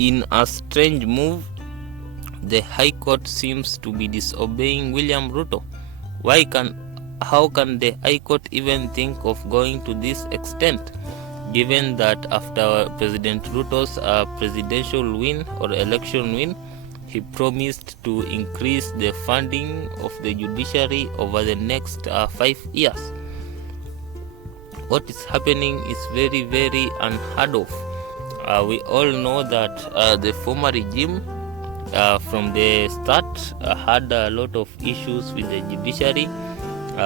In a strange move, the High Court seems to be disobeying William Ruto. How can the High Court even think of going to this extent, given that after President Ruto's presidential win or election win, he promised to increase the funding of the judiciary over the next 5 years? What is happening is very, very unheard of. We all know that the former regime from the start had a lot of issues with the judiciary,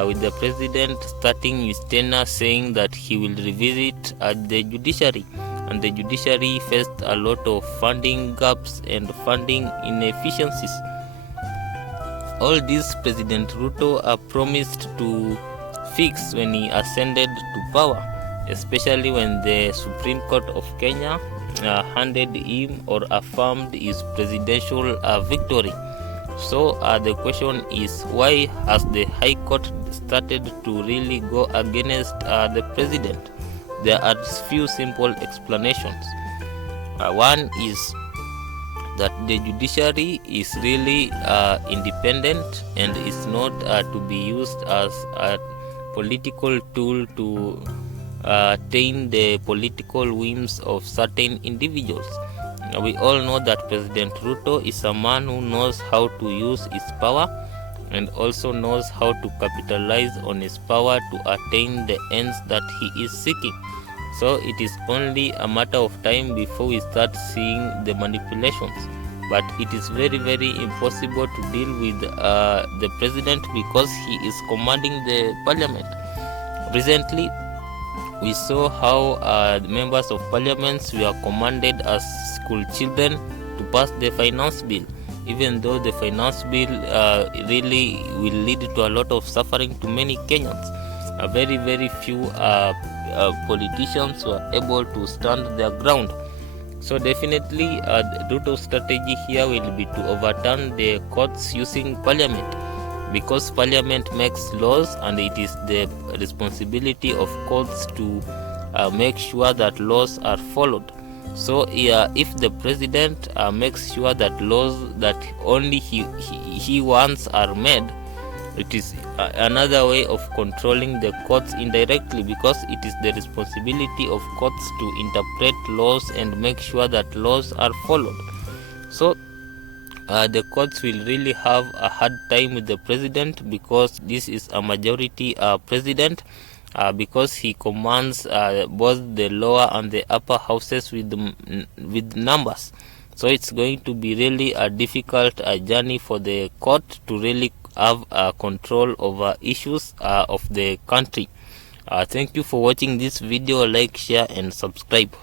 with the president starting his tenure saying that he will revisit the judiciary, and the judiciary faced a lot of funding gaps and funding inefficiencies. All this President Ruto promised to fix when he ascended to power, especially when the Supreme Court of Kenya handed him or affirmed his presidential victory. So the question is, why has the High Court started to really go against the president? There are few simple explanations. One is that the judiciary is really independent and is not to be used as a political tool to attain the political whims of certain individuals. We all know that President Ruto is a man who knows how to use his power and also knows how to capitalize on his power to attain the ends that he is seeking. So it is only a matter of time before we start seeing the manipulations. But it is very, very impossible to deal with the president because he is commanding the parliament. Recently, we saw how the members of parliament were commanded as school children to pass the finance bill, even though the finance bill really will lead to a lot of suffering to many Kenyans. Very, very few politicians were able to stand their ground. So definitely Ruto's strategy here will be to overturn the courts using parliament, because parliament makes laws and it is the responsibility of courts to make sure that laws are followed. So if the president makes sure that laws that only he wants are made, it is another way of controlling the courts indirectly, because it is the responsibility of courts to interpret laws and make sure that laws are followed. So the courts will really have a hard time with the president, because this is a majority president, because he commands both the lower and the upper houses with numbers. So it's going to be really a difficult journey for the court to really have control over issues of the country. Thank you for watching this video. Like, share and subscribe.